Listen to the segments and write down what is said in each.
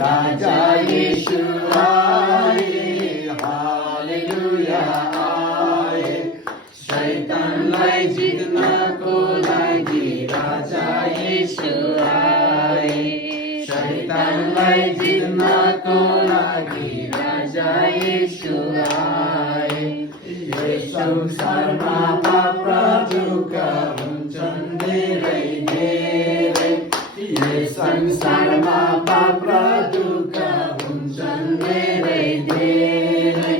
राजा यीशु आए, हालेलुया आए। शैतानलाई जित्नको लागि राजा यीशु आए, शैतानलाई जित्नको लागि राजा यीशु आए। यस संसारमा पाप र दुःख हुन्छन् धेरै धेरै, यस संसारमा पाप र दुःख हुन्छन् धेरै धेरै।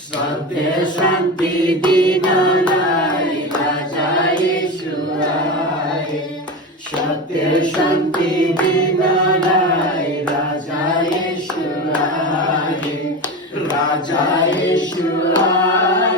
सत्य शान्ति दिनलाई राजा यीशु आए, सत्य शान्ति दिनलाई राजा यीशु आए, राजा यीशु आए।